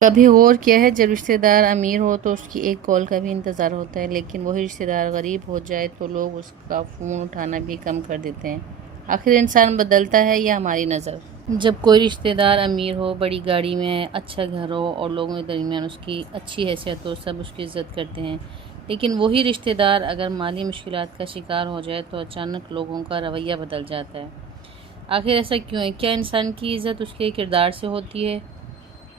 کبھی غور کیا ہے جب رشتہ دار امیر ہو تو اس کی ایک کال کا بھی انتظار ہوتا ہے، لیکن وہی رشتہ دار غریب ہو جائے تو لوگ اس کا فون اٹھانا بھی کم کر دیتے ہیں۔ آخر انسان بدلتا ہے یا ہماری نظر؟ جب کوئی رشتہ دار امیر ہو، بڑی گاڑی میں، اچھا گھر ہو اور لوگوں کے درمیان اس کی اچھی حیثیت ہو، سب اس کی عزت کرتے ہیں، لیکن وہی رشتہ دار اگر مالی مشکلات کا شکار ہو جائے تو اچانک لوگوں کا رویہ بدل جاتا ہے۔ آخر ایسا کیوں ہے؟ کیا انسان کی عزت اس کے کردار سے ہوتی ہے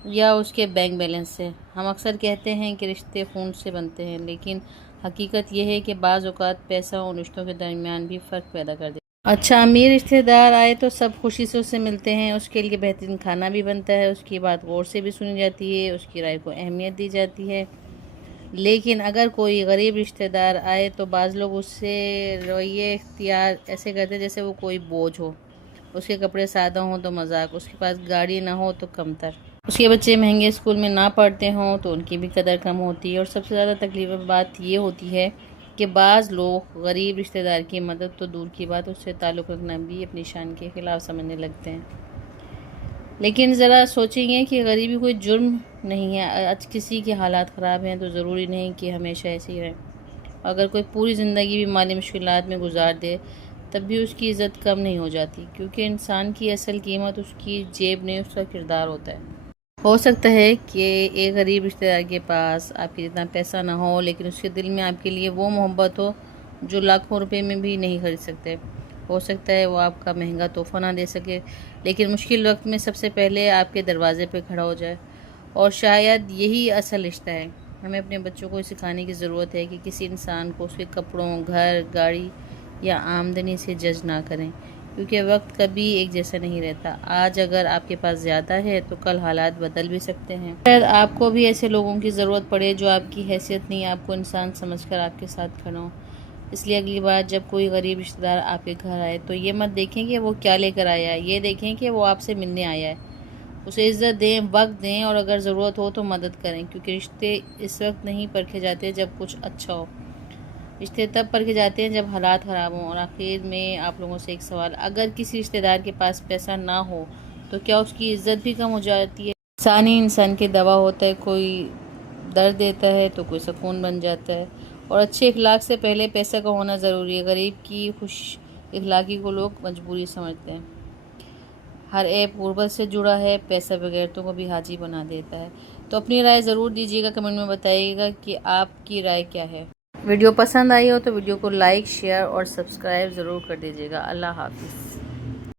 یا اس کے بینک بیلنس سے؟ ہم اکثر کہتے ہیں کہ رشتے خون سے بنتے ہیں، لیکن حقیقت یہ ہے کہ بعض اوقات پیسہ اور رشتوں کے درمیان بھی فرق پیدا کر دیتا ہے۔ اچھا امیر رشتہ دار آئے تو سب خوشی سے اس سے ملتے ہیں، اس کے لیے بہترین کھانا بھی بنتا ہے، اس کی بات غور سے بھی سنی جاتی ہے، اس کی رائے کو اہمیت دی جاتی ہے۔ لیکن اگر کوئی غریب رشتہ دار آئے تو بعض لوگ اس سے رویے اختیار ایسے کرتے ہیں جیسے وہ کوئی بوجھ ہو۔ اس کے کپڑے سادہ ہوں تو مذاق، اس کے پاس گاڑی نہ ہو تو کمتر، اس کے بچے مہنگے اسکول میں نہ پڑھتے ہوں تو ان کی بھی قدر کم ہوتی ہے۔ اور سب سے زیادہ تکلیف بات یہ ہوتی ہے کہ بعض لوگ غریب رشتہ دار کی مدد تو دور کی بات، اس سے تعلق رکھنا بھی اپنی شان کے خلاف سمجھنے لگتے ہیں۔ لیکن ذرا سوچیں گے کہ غریبی کوئی جرم نہیں ہے۔ آج کسی کے حالات خراب ہیں تو ضروری نہیں کہ ہمیشہ ایسے ہی رہیں۔ اگر کوئی پوری زندگی بھی مالی مشکلات میں گزار دے تب بھی اس کی عزت کم نہیں ہو جاتی، کیونکہ انسان کی اصل قیمت اس کی جیب نہیں، اس کا کردار ہوتا ہے۔ ہو سکتا ہے کہ ایک غریب رشتہ دار کے پاس آپ کے جتنا پیسہ نہ ہو، لیکن اس کے دل میں آپ کے لیے وہ محبت ہو جو لاکھوں روپے میں بھی نہیں خرید سکتے۔ ہو سکتا ہے وہ آپ کا مہنگا تحفہ نہ دے سکے، لیکن مشکل وقت میں سب سے پہلے آپ کے دروازے پہ کھڑا ہو جائے۔ اور شاید یہی اصل رشتہ ہے۔ ہمیں اپنے بچوں کو سکھانے کی ضرورت ہے کہ کسی انسان کو اس کے کپڑوں، گھر، گاڑی یا آمدنی سے جج نہ کریں، کیونکہ وقت کبھی ایک جیسا نہیں رہتا۔ آج اگر آپ کے پاس زیادہ ہے تو کل حالات بدل بھی سکتے ہیں۔ شاید آپ کو بھی ایسے لوگوں کی ضرورت پڑے جو آپ کی حیثیت نہیں، آپ کو انسان سمجھ کر آپ کے ساتھ کھڑے ہوں۔ اس لیے اگلی بار جب کوئی غریب رشتہ دار آپ کے گھر آئے تو یہ مت دیکھیں کہ وہ کیا لے کر آیا ہے، یہ دیکھیں کہ وہ آپ سے ملنے آیا ہے۔ اسے عزت دیں، وقت دیں اور اگر ضرورت ہو تو مدد کریں، کیونکہ رشتے اس وقت نہیں پرکھے جاتے جب کچھ اچھا ہو، رشتے تب پرکھے جاتے ہیں جب حالات خراب ہوں۔ اور آخر میں آپ لوگوں سے ایک سوال، اگر کسی رشتہ دار کے پاس پیسہ نہ ہو تو کیا اس کی عزت بھی کم ہو جاتی ہے؟ انسان ہی انسان کی دوا ہوتا ہے، کوئی درد دیتا ہے تو کوئی سکون بن جاتا ہے۔ اور اچھے اخلاق سے پہلے پیسہ کا ہونا ضروری ہے۔ غریب کی خوش اخلاقی کو لوگ مجبوری سمجھتے ہیں۔ ہر ایپ غربت سے جڑا ہے، پیسہ بغیرتوں کو بھی حاجی بنا دیتا ہے۔ تو اپنی رائے ضرور دیجیے گا، کمنٹ میں بتائیے گا کہ آپ کی رائے کیا ہے۔ ویڈیو پسند آئی ہو تو ویڈیو کو لائک، شیئر اور سبسکرائب ضرور کر دیجیے گا۔ اللہ حافظ۔